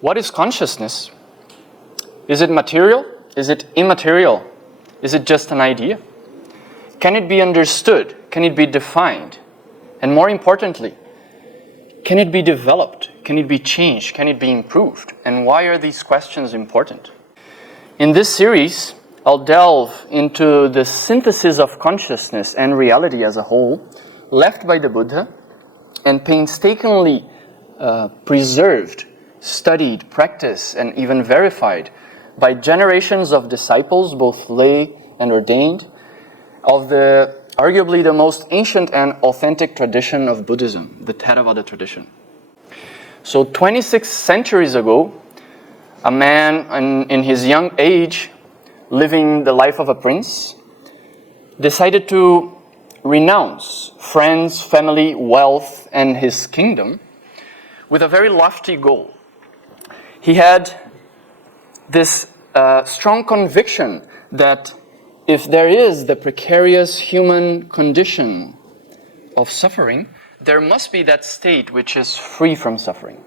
What is consciousness? Is it material? Is it immaterial? Is it just an idea? Can it be understood? Can it be defined? And more importantly, can it be developed? Can it be changed? Can it be improved? And why are these questions important? In this series, I'll delve into the synthesis of consciousness and reality as a whole, left by the Buddha, and painstakingly preserved, studied, practiced, and even verified by generations of disciples, both lay and ordained, of arguably the most ancient and authentic tradition of Buddhism, the Theravada tradition. So 26 centuries ago, a man in his young age, living the life of a prince, decided to renounce friends, family, wealth, and his kingdom with a very lofty goal. He had this strong conviction that if there is the precarious human condition of suffering, there must be that state which is free from suffering.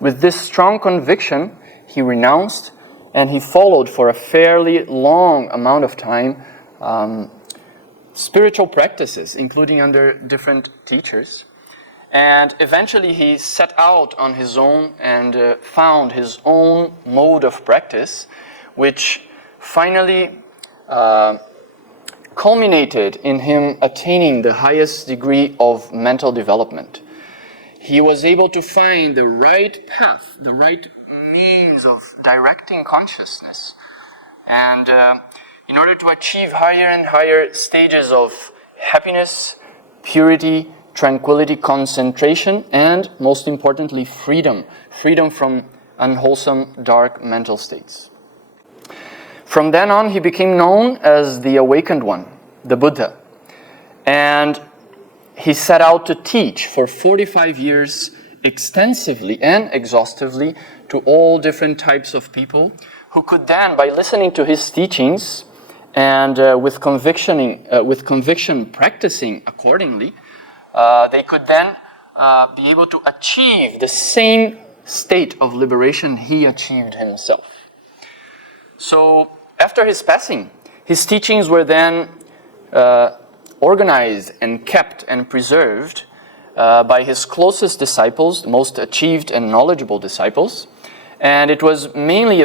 With this strong conviction, he renounced and he followed for a fairly long amount of time spiritual practices, including under different teachers. And eventually he set out on his own and found his own mode of practice, which finally culminated in him attaining the highest degree of mental development. He was able to find the right path, the right means of directing consciousness. And in order to achieve higher and higher stages of happiness, purity, tranquility, concentration, and most importantly, freedom. Freedom from unwholesome, dark mental states. From then on, he became known as the Awakened One, the Buddha. And he set out to teach for 45 years extensively and exhaustively to all different types of people who could then, by listening to his teachings and with conviction practicing accordingly, they could then be able to achieve the same state of liberation he achieved himself. So after his passing, his teachings were then organized and kept and preserved by his closest disciples, the most achieved and knowledgeable disciples. And it was mainly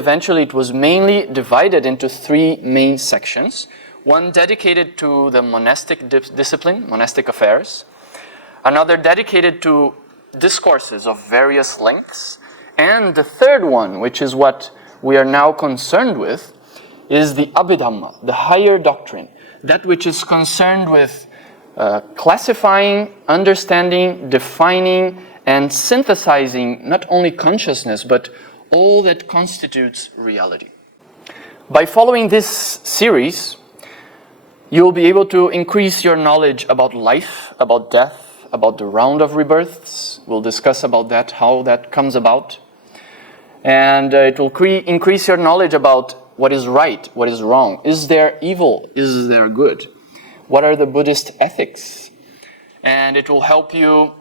divided into three main sections. One dedicated to the monastic discipline, monastic affairs. Another dedicated to discourses of various lengths. And the third one, which is what we are now concerned with, is the Abhidhamma, the higher doctrine. That which is concerned with classifying, understanding, defining, and synthesizing not only consciousness, but all that constitutes reality. By following this series, you'll be able to increase your knowledge about life, about death, about the round of rebirths. We'll discuss about that, how that comes about. And it will increase your knowledge about what is right, what is wrong. Is there evil? Is there good? What are the Buddhist ethics? And it will help you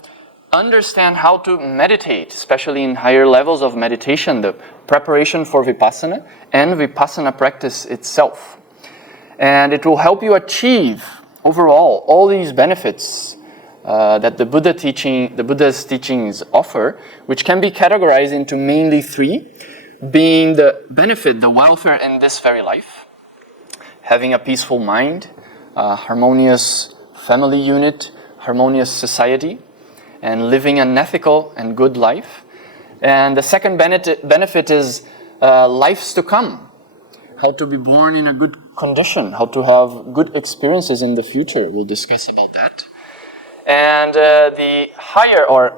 understand how to meditate, especially in higher levels of meditation, the preparation for Vipassana and Vipassana practice itself. And it will help you achieve, overall, all these benefits that the Buddha's teachings offer, which can be categorized into mainly three, being the benefit, the welfare in this very life, having a peaceful mind, harmonious family unit, harmonious society, and living an ethical and good life. And the second benefit is lives to come, how to be born in a good condition, how to have good experiences in the future. We'll discuss about that. And the higher or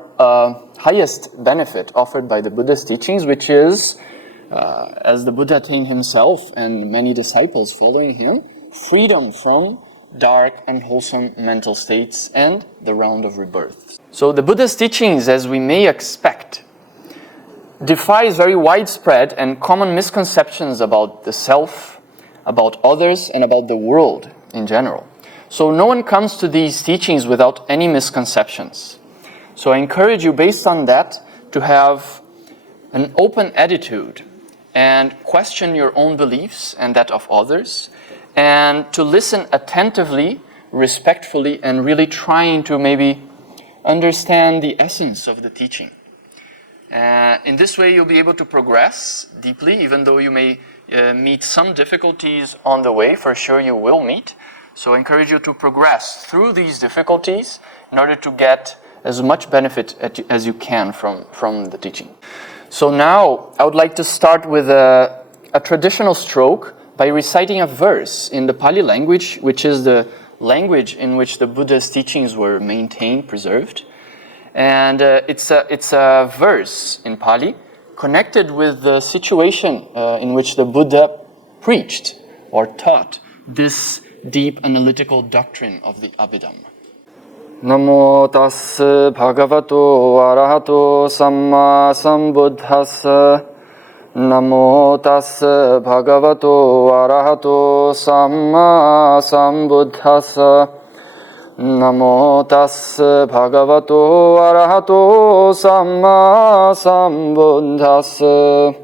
highest benefit offered by the Buddha's teachings, which is, as the Buddha attained himself and many disciples following him, freedom from dark and wholesome mental states and the round of rebirth. So the Buddha's teachings, as we may expect, defies very widespread and common misconceptions about the self, about others, and about the world in general. So no one comes to these teachings without any misconceptions. So I encourage you, based on that, to have an open attitude and question your own beliefs and that of others, and to listen attentively, respectfully, and really trying to maybe understand the essence of the teaching. In this way, you'll be able to progress deeply, even though you may meet some difficulties on the way. For sure you will meet. So I encourage you to progress through these difficulties in order to get as much benefit as you can from the teaching. So now I would like to start with a traditional stroke by reciting a verse in the Pali language, which is the language in which the Buddha's teachings were maintained, preserved. And it's a verse in Pali connected with the situation in which the Buddha preached or taught this deep analytical doctrine of the Abhidhamma. Namo tassa bhagavato arahato samma sambuddhassa. Namo tassa bhagavato arahato samma sambuddhassa. Namo tassa bhagavato arahato samma sambuddhassa.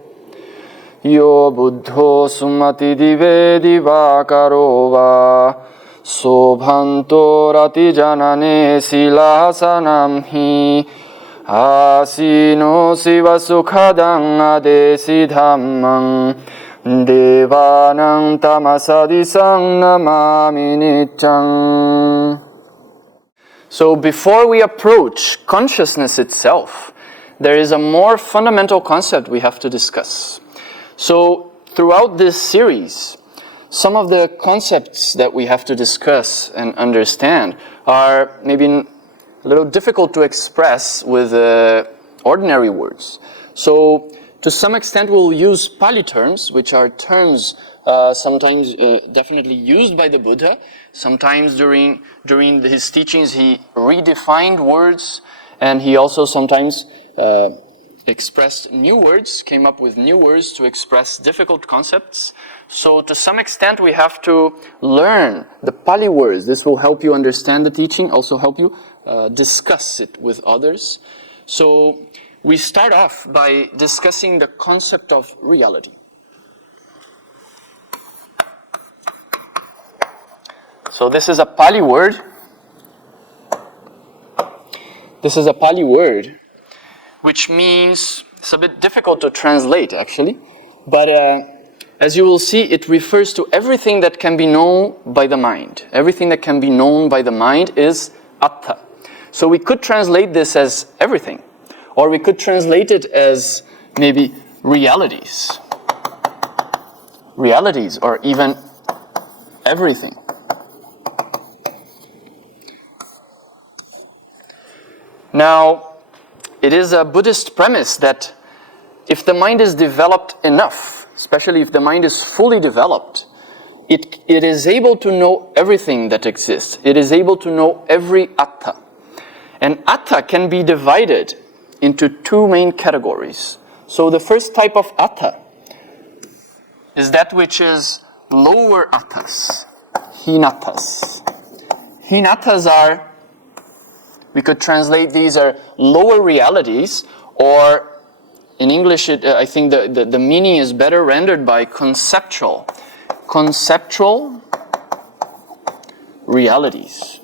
Yo buddho sumati dive divakaro va sobhanto rati janane silasanam hi asino siva sukhadang adesi dhammang devanang tamasadisang namami nityang. So before we approach consciousness itself, there is a more fundamental concept we have to discuss. So throughout this series, some of the concepts that we have to discuss and understand are maybe a little difficult to express with ordinary words. So to some extent we'll use Pali terms, which are terms sometimes definitely used by the Buddha. Sometimes during his teachings he redefined words, and he also sometimes expressed new words, came up with new words to express difficult concepts. So to some extent we have to learn the Pali words. This will help you understand the teaching, also help you discuss it with others. So we start off by discussing the concept of reality. So this is a Pali word. This is a Pali word, which means, it's a bit difficult to translate actually, but as you will see, it refers to everything that can be known by the mind. Everything that can be known by the mind is atta. So we could translate this as everything, or we could translate it as maybe realities. Realities, or even everything. Now, it is a Buddhist premise that if the mind is developed enough, especially if the mind is fully developed, it is able to know everything that exists. It is able to know every atta. And atta can be divided into two main categories. So the first type of atta is that which is lower attas, hinattas. Hinattas are, we could translate these are lower realities, or in English, I think the meaning is better rendered by conceptual. Conceptual realities.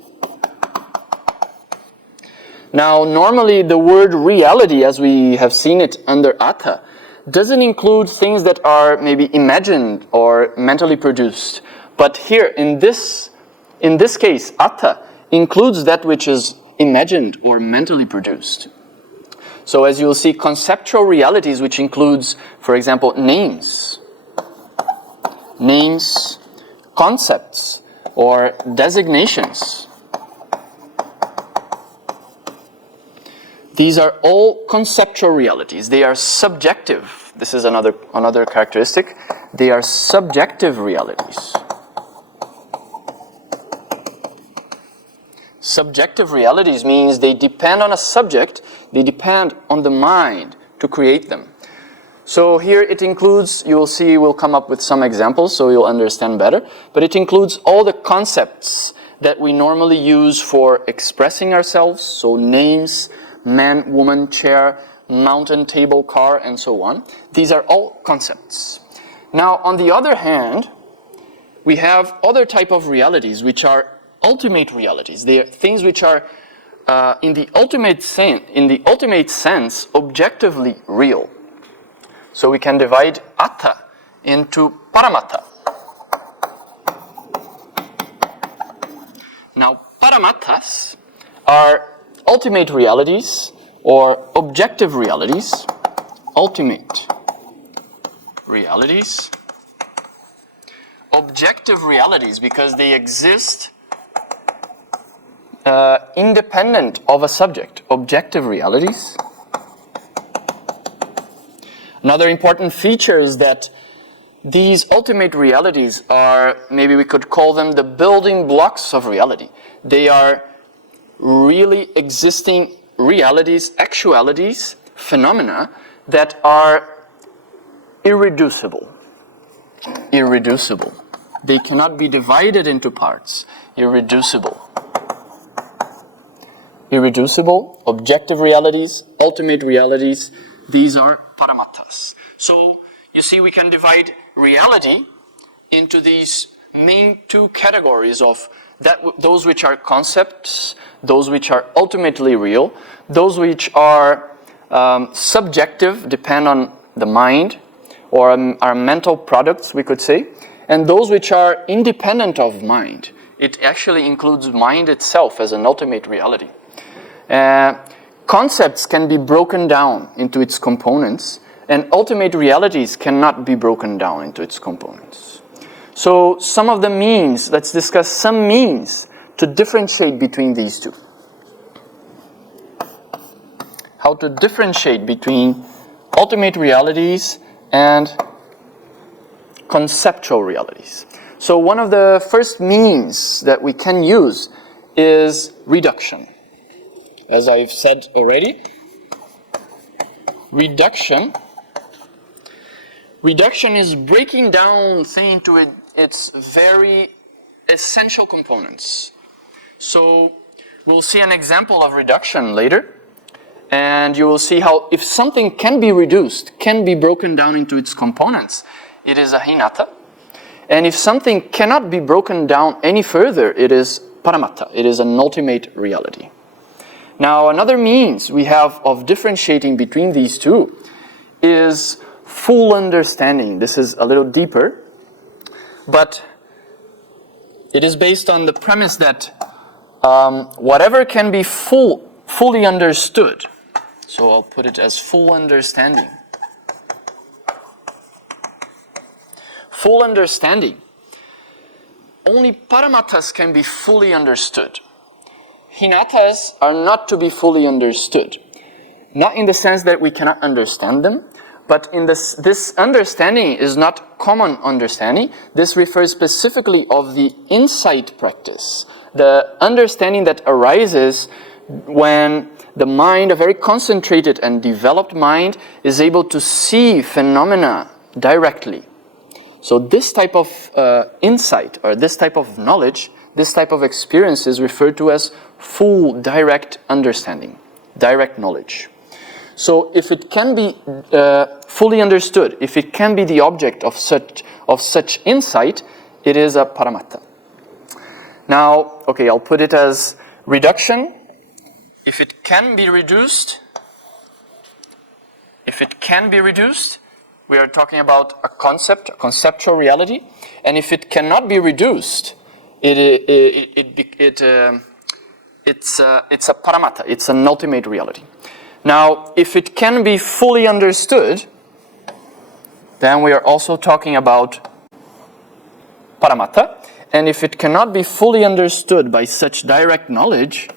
Now, normally the word reality, as we have seen it under atta, doesn't include things that are maybe imagined or mentally produced. But here, in this case, atta includes that which is imagined or mentally produced. So as you will see, conceptual realities, which includes, for example, names, concepts, or designations. These are all conceptual realities. They are subjective. This is another characteristic. They are subjective realities. Subjective realities means they depend on a subject, they depend on the mind to create them. So here it includes, you will see, we'll come up with some examples so you'll understand better, but it includes all the concepts that we normally use for expressing ourselves, so names, man, woman, chair, mountain, table, car, and so on. These are all concepts. Now, on the other hand, we have other type of realities which are ultimate realities. They are things which are in the ultimate sense objectively real. So we can divide atta into paramatta. Now, paramattas are ultimate realities or objective realities, ultimate realities, objective realities because they exist independent of a subject, objective realities. Another important feature is that these ultimate realities are, maybe we could call them the building blocks of reality. They are really existing realities, actualities, phenomena that are irreducible. Irreducible. They cannot be divided into parts. Irreducible. Irreducible, objective realities, ultimate realities, these are paramattas. So, you see, we can divide reality into these main two categories of those which are concepts, those which are ultimately real, those which are subjective, depend on the mind, or are mental products, we could say, and those which are independent of mind. It actually includes mind itself as an ultimate reality. Concepts can be broken down into its components, and ultimate realities cannot be broken down into its components. So some of the means, let's discuss some means to differentiate between these two. How to differentiate between ultimate realities and conceptual realities. So one of the first means that we can use is reduction. As I've said already, reduction is breaking down things into its very essential components. So we'll see an example of reduction later, and you will see how if something can be reduced, can be broken down into its components, it is a hinata. And if something cannot be broken down any further, it is paramatta. It is an ultimate reality. Now, another means we have of differentiating between these two is full understanding. This is a little deeper, but it is based on the premise that whatever can be fully understood, so I'll put it as full understanding. Full understanding. Only paramattas can be fully understood. Hinatas are not to be fully understood. Not in the sense that we cannot understand them, but in this understanding is not common understanding. This refers specifically of the insight practice. The understanding that arises when the mind, a very concentrated and developed mind, is able to see phenomena directly. So this type of insight, or this type of knowledge, this type of experience is referred to as full direct understanding, direct knowledge. So if it can be fully understood, if it can be the object of such insight, it is a paramatta. Now, okay, I'll put it as reduction. If it can be reduced, we are talking about a concept, a conceptual reality, and if it cannot be reduced, it's a paramatta, it's an ultimate reality. Now, if it can be fully understood, then we are also talking about paramatta, and if it cannot be fully understood by such direct knowledge,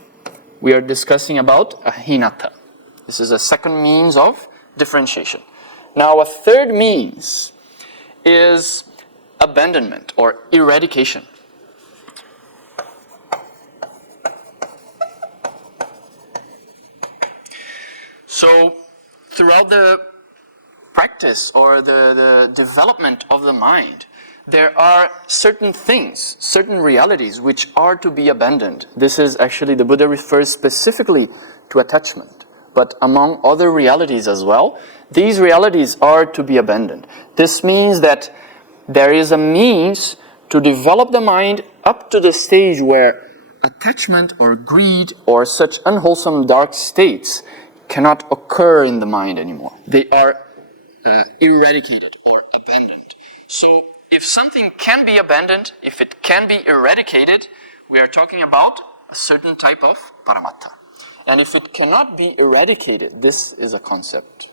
we are discussing about a hinata. This is a second means of differentiation. Now, a third means is abandonment or eradication. So, throughout the practice or the development of the mind, there are certain things, certain realities which are to be abandoned. This is actually, the Buddha refers specifically to attachment. but among other realities as well, these realities are to be abandoned. This means that there is a means to develop the mind up to the stage where attachment or greed or such unwholesome dark states cannot occur in the mind anymore. They are eradicated or abandoned. So if something can be abandoned, if it can be eradicated, we are talking about a certain type of paramattha. And if it cannot be eradicated, this is a concept.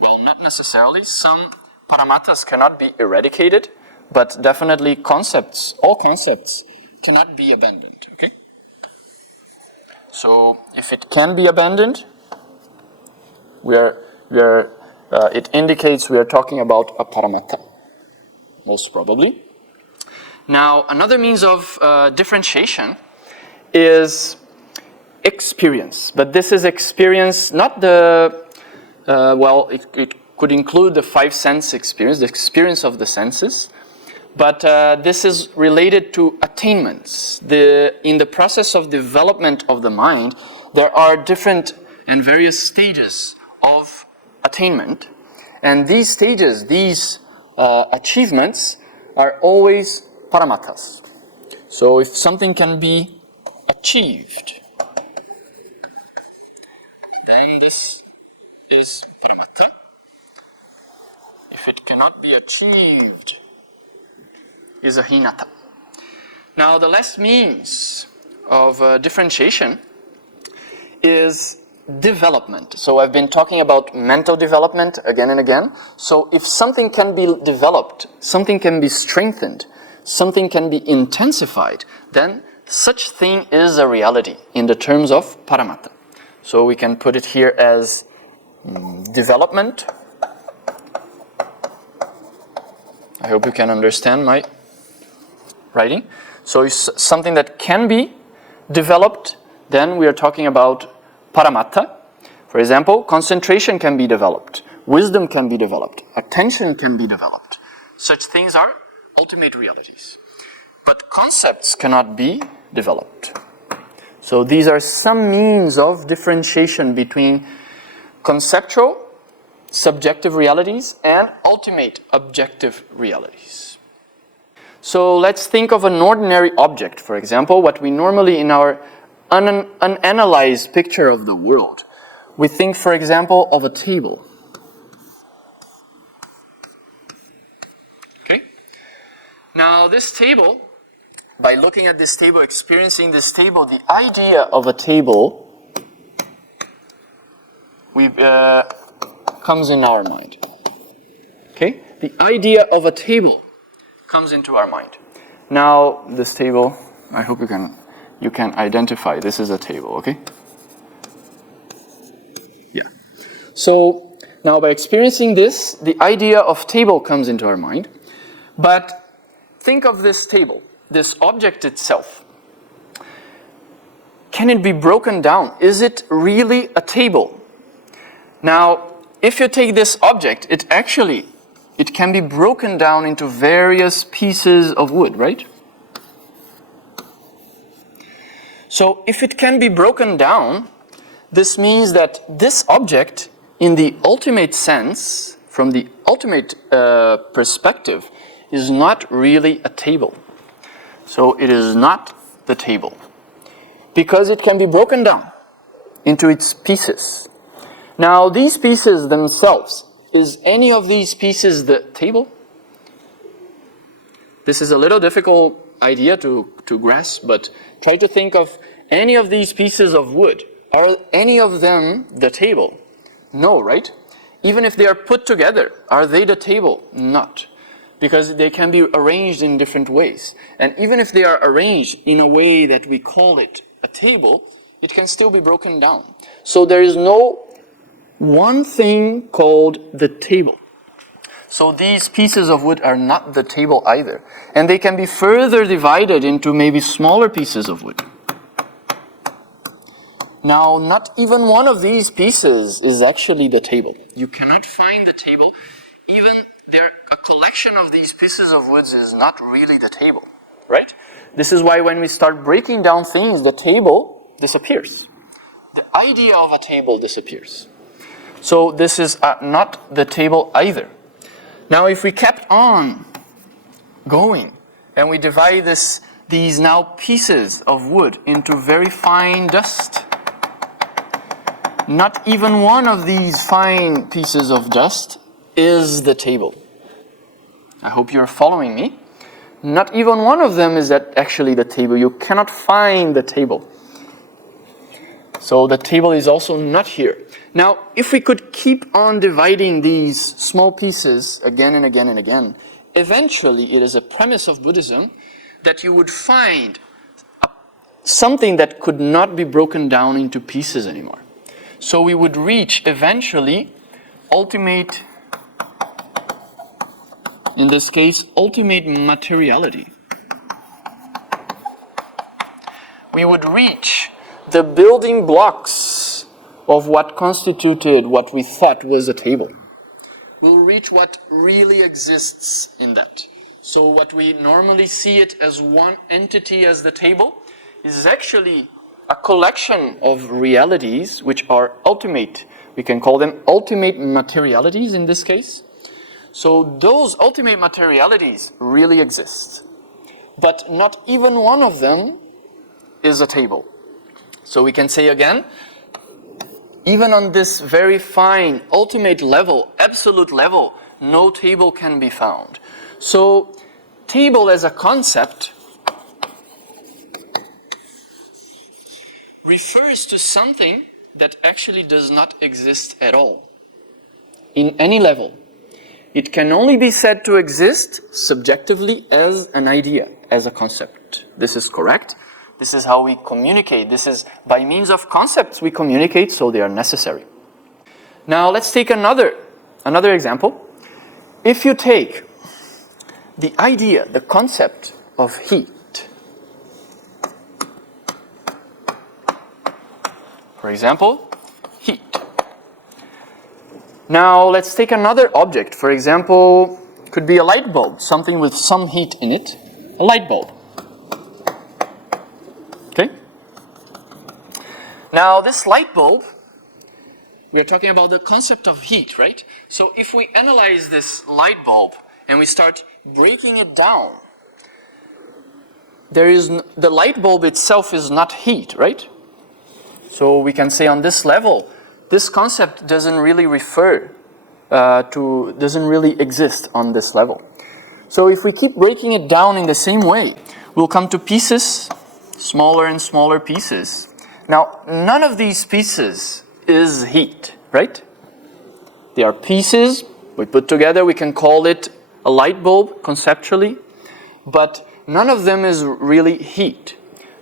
Well, not necessarily. Some paramatthas cannot be eradicated, but definitely concepts, all concepts, cannot be abandoned. Okay? So if it can be abandoned, it indicates we are talking about a paramattha, most probably. Now, another means of differentiation is experience. But this is experience, not the, it could include the five sense experience, the experience of the senses. But this is related to attainments. In the process of development of the mind, there are different and various stages of attainment. And these stages, these achievements, are always paramatthas. So if something can be achieved, then this is paramattha. If it cannot be achieved, is a hinatta. Now the last means of differentiation is development. So I've been talking about mental development again and again. So if something can be developed, something can be strengthened, something can be intensified, then such thing is a reality in the terms of paramattha. So we can put it here as development. I hope you can understand my writing. So it's something that can be developed, then we are talking about paramattha. For example, concentration can be developed, wisdom can be developed, attention can be developed. Such things are ultimate realities. But concepts cannot be developed. So these are some means of differentiation between conceptual, subjective realities and ultimate objective realities. So let's think of an ordinary object, for example, what we normally in our unanalyzed picture of the world. We think, for example, of a table. Okay? Now this table, by looking at this table, experiencing this table, the idea of a table comes in our mind. Okay? The idea of a table comes into our mind. Now this table, I hope you can identify this is a table, okay? Yeah. So now by experiencing this, the idea of table comes into our mind. But think of this table, this object itself. Can it be broken down? Is it really a table? Now, if you take this object, it can be broken down into various pieces of wood, right? So if it can be broken down, this means that this object, in the ultimate sense, from the ultimate perspective, is not really a table. So it is not the table, because it can be broken down into its pieces. Now these pieces themselves, is any of these pieces the table? This is a little difficult idea to grasp, but try to think of any of these pieces of wood. Are any of them the table? No, right? Even if they are put together, are they the table? Not. Because they can be arranged in different ways. And even if they are arranged in a way that we call it a table, it can still be broken down. So there is no one thing called the table. So these pieces of wood are not the table either. And they can be further divided into maybe smaller pieces of wood. Now, not even one of these pieces is actually the table. You cannot find the table. Even a collection of these pieces of woods is not really the table, right? This is why when we start breaking down things, the table disappears. the idea of a table disappears. So this is not the table either. Now if we kept on going and we divide these now pieces of wood into very fine dust, not even one of these fine pieces of dust is the table. I hope you're following me. Not even one of them is actually the table. You cannot find the table. So the table is also not here. Now, if we could keep on dividing these small pieces again and again and again, eventually it is a premise of Buddhism that you would find something that could not be broken down into pieces anymore. So we would reach eventually ultimate, in this case, ultimate materiality. We would reach the building blocks of what constituted what we thought was a table. We'll reach what really exists in that. So what we normally see it as one entity as the table is actually a collection of realities which are ultimate. We can call them ultimate materialities in this case. So those ultimate materialities really exist. But not even one of them is a table. So we can say again, even on this very fine, ultimate level, absolute level, no table can be found. So, table as a concept refers to something that actually does not exist at all, in any level. It can only be said to exist subjectively as an idea, as a concept. This is correct. This is how we communicate. This is by means of concepts we communicate, so they are necessary. Now let's take another example. If you take the idea, the concept of heat, for example, heat. Now let's take another object. For example, could be a light bulb, something with some heat in it, a light bulb. Okay? Now this light bulb, we are talking about the concept of heat, right? So if we analyze this light bulb and we start breaking it down, the light bulb itself is not heat, right? So we can say on this level, this concept doesn't really doesn't really exist on this level. So if we keep breaking it down in the same way, we'll come to pieces, smaller and smaller pieces. Now, none of these pieces is heat, right? They are pieces we put together. We can call it a light bulb conceptually, but none of them is really heat.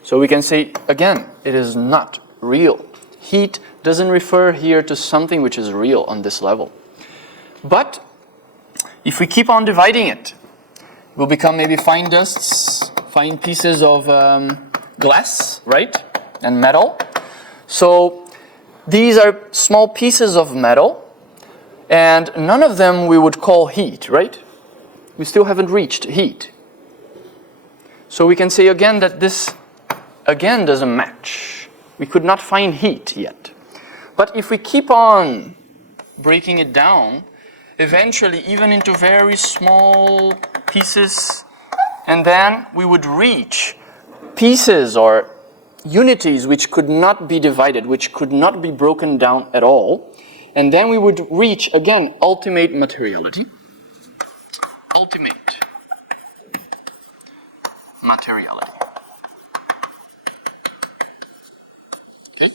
So we can say, again, it is not real. Heat doesn't refer here to something which is real on this level. But if we keep on dividing it, it will become maybe fine dusts, fine pieces of glass, right? And metal. So these are small pieces of metal, and none of them we would call heat, right? We still haven't reached heat. So we can say again that this again doesn't match. We could not find heat yet. But if we keep on breaking it down, eventually even into very small pieces, and then we would reach pieces or unities which could not be divided, which could not be broken down at all, and then we would reach, again, ultimate materiality. Ultimate materiality. Okay?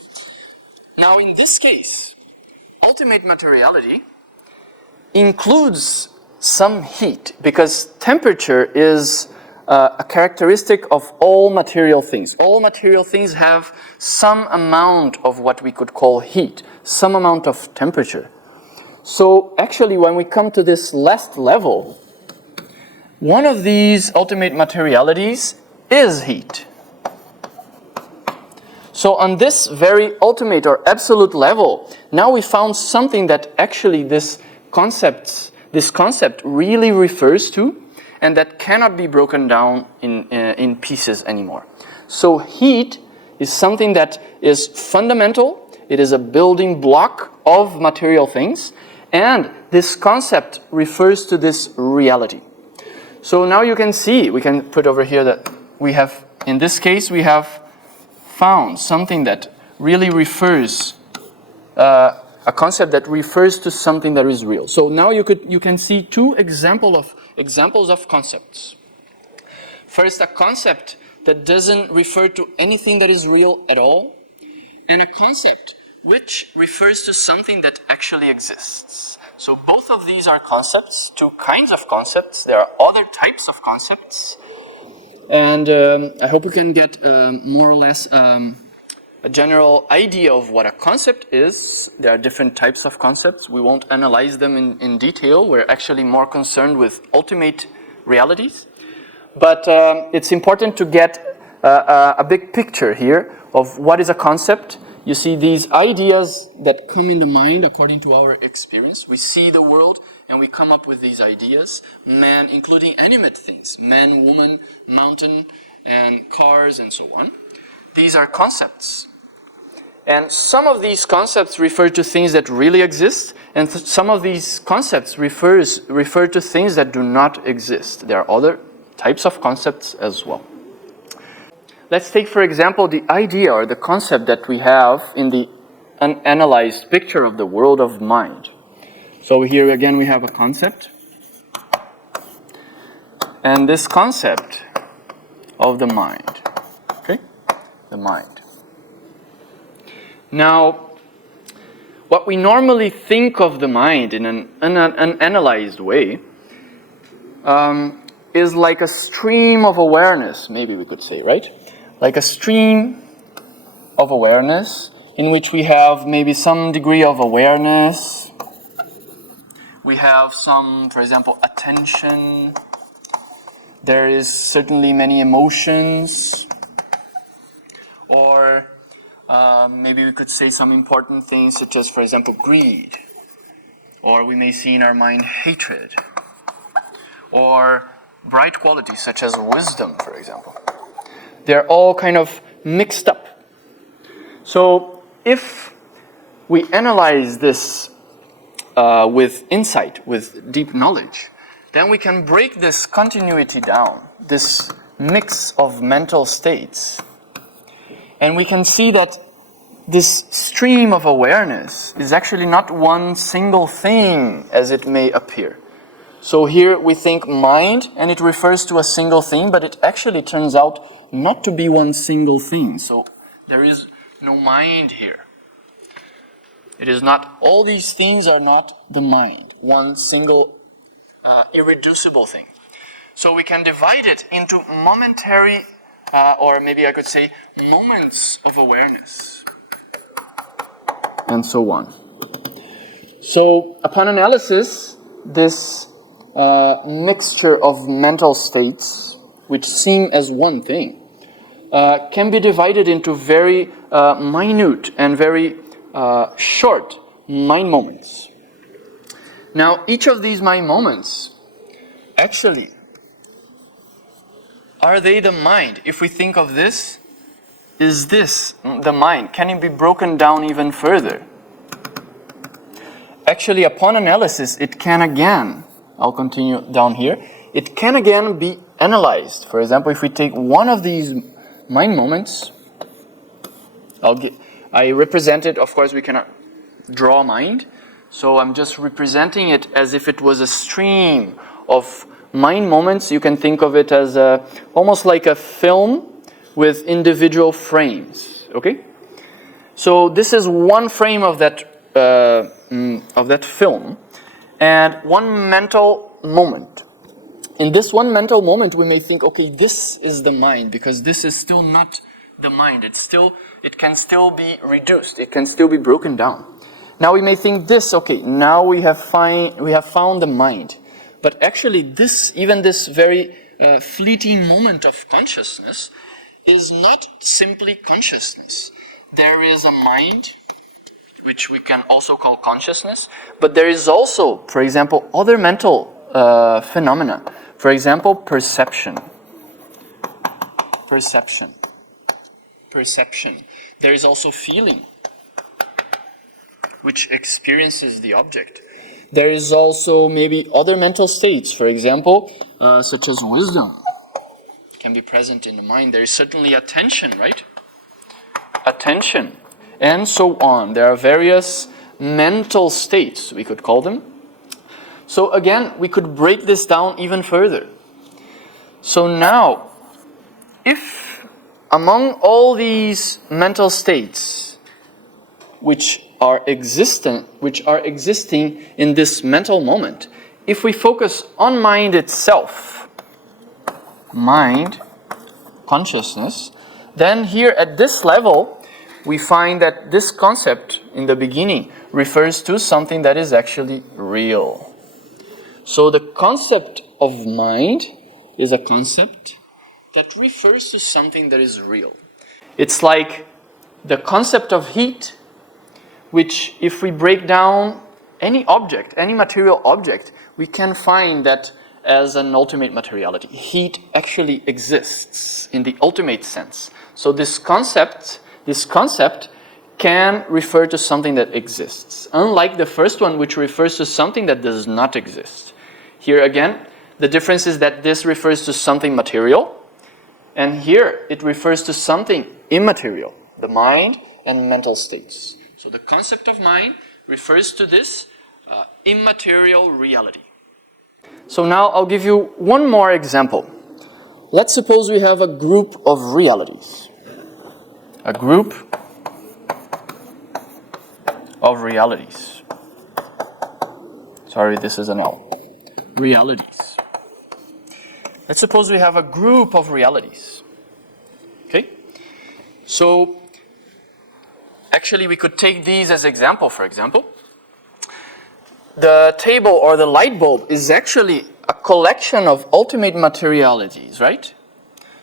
Now in this case, ultimate materiality includes some heat, because temperature is a characteristic of all material things. All material things have some amount of what we could call heat, some amount of temperature. So actually when we come to this last level, one of these ultimate materialities is heat. So on this very ultimate or absolute level, now we found something that actually this concept really refers to, and that cannot be broken down in pieces anymore. So heat is something that is fundamental, It is a building block of material things, and this concept refers to this reality. So now you can see, we can put over here that we have, in this case, we have found something that really refers, a concept that refers to something that is real. So now you can see two examples of concepts. First, a concept that doesn't refer to anything that is real at all, and a concept which refers to something that actually exists. So both of these are concepts, two kinds of concepts. There are other types of concepts, and I hope we can get more or less a general idea of what a concept is. There are different types of concepts. We won't analyze them in detail. We're actually more concerned with ultimate realities. But it's important to get a big picture here of what is a concept. You see these ideas that come in the mind according to our experience. We see the world and we come up with these ideas. Man, including animate things. Man, woman, mountain, and cars, and so on. These are concepts. And some of these concepts refer to things that really exist, and some of these concepts refer to things that do not exist. There are other types of concepts as well. Let's take, for example, the idea or the concept that we have in the unanalyzed picture of the world of mind. So here again we have a concept. And this concept of the mind. Okay? The mind. Now, what we normally think of the mind in an unanalyzed way is like a stream of awareness, maybe we could say, right? Like a stream of awareness in which we have maybe some degree of awareness. We have some, for example, attention. There is certainly many emotions. Or maybe we could say some important things such as, for example, greed. Or we may see in our mind hatred. Or bright qualities such as wisdom, for example. They're all kind of mixed up. So if we analyze this with insight, with deep knowledge, then we can break this continuity down, this mix of mental states. And we can see that this stream of awareness is actually not one single thing as it may appear. So here we think mind, and it refers to a single thing, but it actually turns out not to be one single thing. So there is no mind here. It is not, all these things are not the mind, one single irreducible thing. So we can divide it into momentary, or maybe I could say moments of awareness, and so on. So upon analysis, this mixture of mental states, which seem as one thing, can be divided into very minute and very short mind moments. Now, each of these mind moments, actually, are they the mind? If we think of this, is this the mind? Can it be broken down even further? Actually, upon analysis, it can again, I'll continue down here, it can again be analyzed. For example, if we take one of these mind moments, I represent it, of course we cannot draw mind, so I'm just representing it as if it was a stream of mind moments. You can think of it as almost like a film with individual frames, okay? So this is one frame of that film, and one mental moment. In this one mental moment, we may think, okay, this is the mind, because this is still not the mind. It can still be reduced. It can still be broken down. Now we may think this, okay, now we have found the mind. But actually, even this very fleeting moment of consciousness is not simply consciousness. There is a mind, which we can also call consciousness, but there is also, for example, other mental phenomena. For example, perception. There is also feeling. which experiences the object. There is also maybe other mental states, for example, such as wisdom can be present in the mind. There is certainly attention, right? Attention, and so on. There are various mental states, we could call them. So again, we could break this down even further. So now, if among all these mental states which are existing in this mental moment, if we focus on mind itself, mind, consciousness, then here at this level, we find that this concept in the beginning refers to something that is actually real. So the concept of mind is a concept that refers to something that is real. It's like the concept of heat, which if we break down any object, any material object, we can find that as an ultimate materiality. Heat actually exists in the ultimate sense. So this concept can refer to something that exists, unlike the first one, which refers to something that does not exist. Here again, the difference is that this refers to something material, and here it refers to something immaterial, the mind and mental states. So the concept of mind refers to this immaterial reality. So now I'll give you one more example. Let's suppose we have a group of realities. A group of realities. Sorry, this is an L. Realities. Let's suppose we have a group of realities. Okay? So, actually we could take these as example, for example. The table or the light bulb is actually a collection of ultimate materialities, right?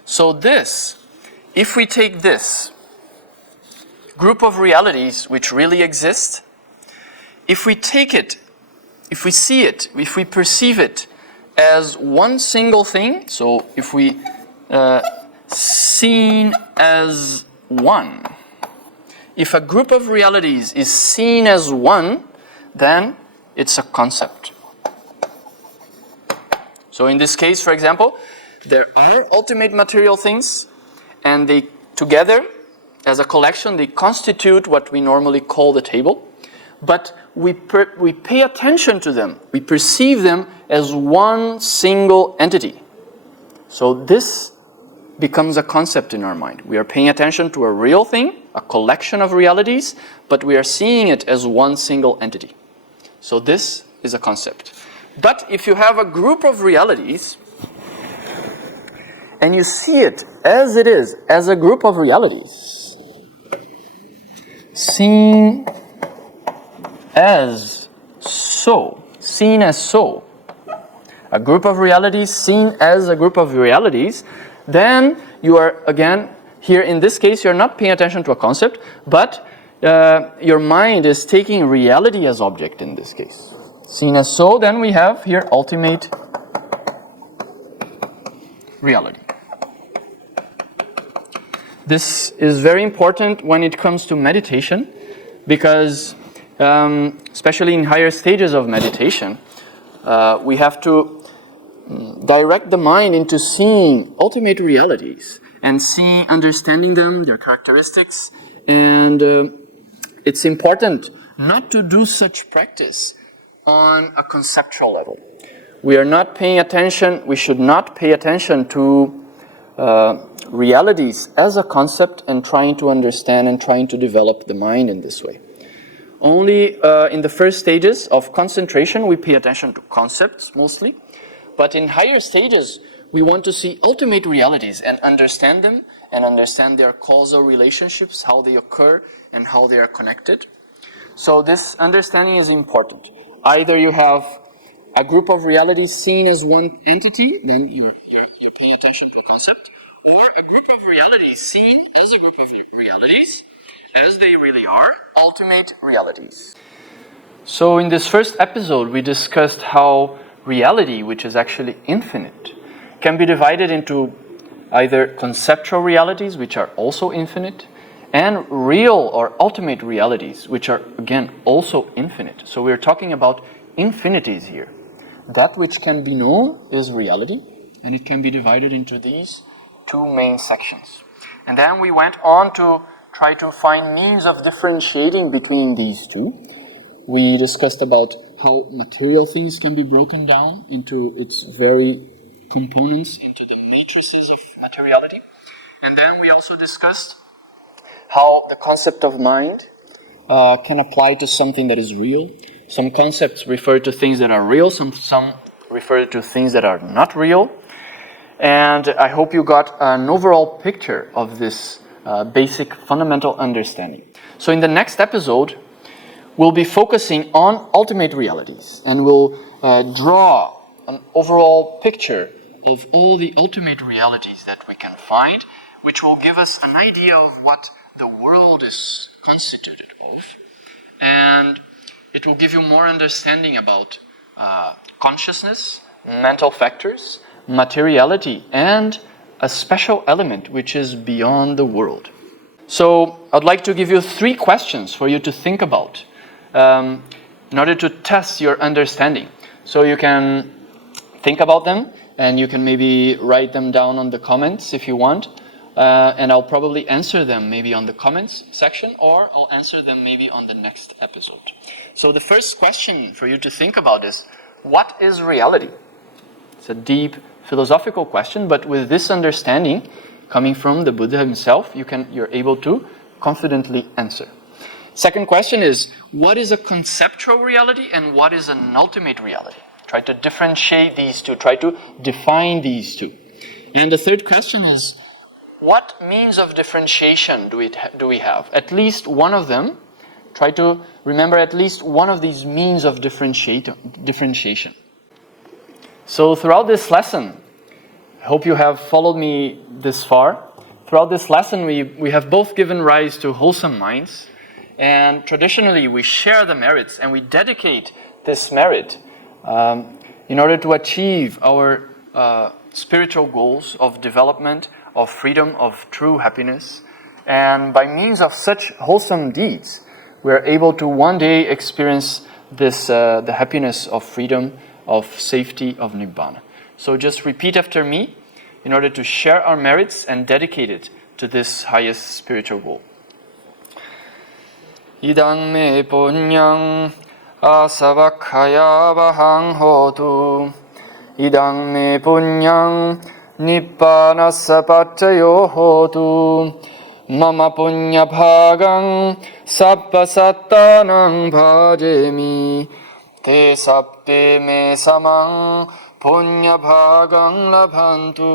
So this, if we take this group of realities which really exist, if we take it, if we see it, if we perceive it as one single thing, so if we seen as one, if a group of realities is seen as one, then it's a concept. So in this case, for example, there are ultimate material things, and they together, as a collection, they constitute what we normally call the table, but we pay attention to them, we perceive them as one single entity. So this becomes a concept in our mind. We are paying attention to a real thing, a collection of realities, but we are seeing it as one single entity. So this is a concept. But if you have a group of realities, and you see it as it is, as a group of realities, seen as so, a group of realities seen as a group of realities, then you are, again, here in this case, you're not paying attention to a concept, but your mind is taking reality as object in this case. Seen as so, then we have here ultimate reality. This is very important when it comes to meditation, because especially in higher stages of meditation, we have to direct the mind into seeing ultimate realities and understanding them, their characteristics, and it's important not to do such practice on a conceptual level. We are not paying attention, we should not pay attention to realities as a concept and trying to understand and trying to develop the mind in this way. Only in the first stages of concentration we pay attention to concepts mostly, but in higher stages we want to see ultimate realities and understand them and understand their causal relationships, how they occur and how they are connected. So this understanding is important. Either you have a group of realities seen as one entity, then you're paying attention to a concept, or a group of realities seen as a group of realities, as they really are, ultimate realities. So in this first episode, we discussed how reality, which is actually infinite, can be divided into either conceptual realities, which are also infinite, and real or ultimate realities, which are again also infinite. So we're talking about infinities here. That which can be known is reality, and it can be divided into these two main sections. And then we went on to try to find means of differentiating between these two. We discussed about how material things can be broken down into its very components, into the matrices of materiality. And then we also discussed how the concept of mind can apply to something that is real. Some concepts refer to things that are real, some refer to things that are not real. And I hope you got an overall picture of this basic fundamental understanding. So in the next episode, we'll be focusing on ultimate realities, and we'll draw an overall picture of all the ultimate realities that we can find, which will give us an idea of what the world is constituted of, and it will give you more understanding about consciousness, mental factors, materiality, and a special element which is beyond the world. So I'd like to give you 3 questions for you to think about in order to test your understanding. So you can think about them, and you can maybe write them down on the comments if you want. And I'll probably answer them maybe on the comments section, or I'll answer them maybe on the next episode. So the first question for you to think about is, what is reality? It's a deep philosophical question, but with this understanding coming from the Buddha himself, you're able to confidently answer. Second question is, what is a conceptual reality and what is an ultimate reality? Try to differentiate these two, try to define these two. And the third question is, what means of differentiation do we have? At least one of them. Try to remember at least one of these means of differentiation. So throughout this lesson, I hope you have followed me this far. Throughout this lesson, we have both given rise to wholesome minds, and traditionally we share the merits and we dedicate this merit in order to achieve our spiritual goals of development, of freedom, of true happiness. And by means of such wholesome deeds, we are able to one day experience this the happiness of freedom, of safety, of Nibbana. So just repeat after me in order to share our merits and dedicate it to this highest spiritual goal. Idang me punyang asavakkaya vahang hotu. Idang me punyang nibbanassa pattayo hotu. Mama punya bhagang sabba sattanang bhajemi. Te sabbe me samang punya bhagang labhantu.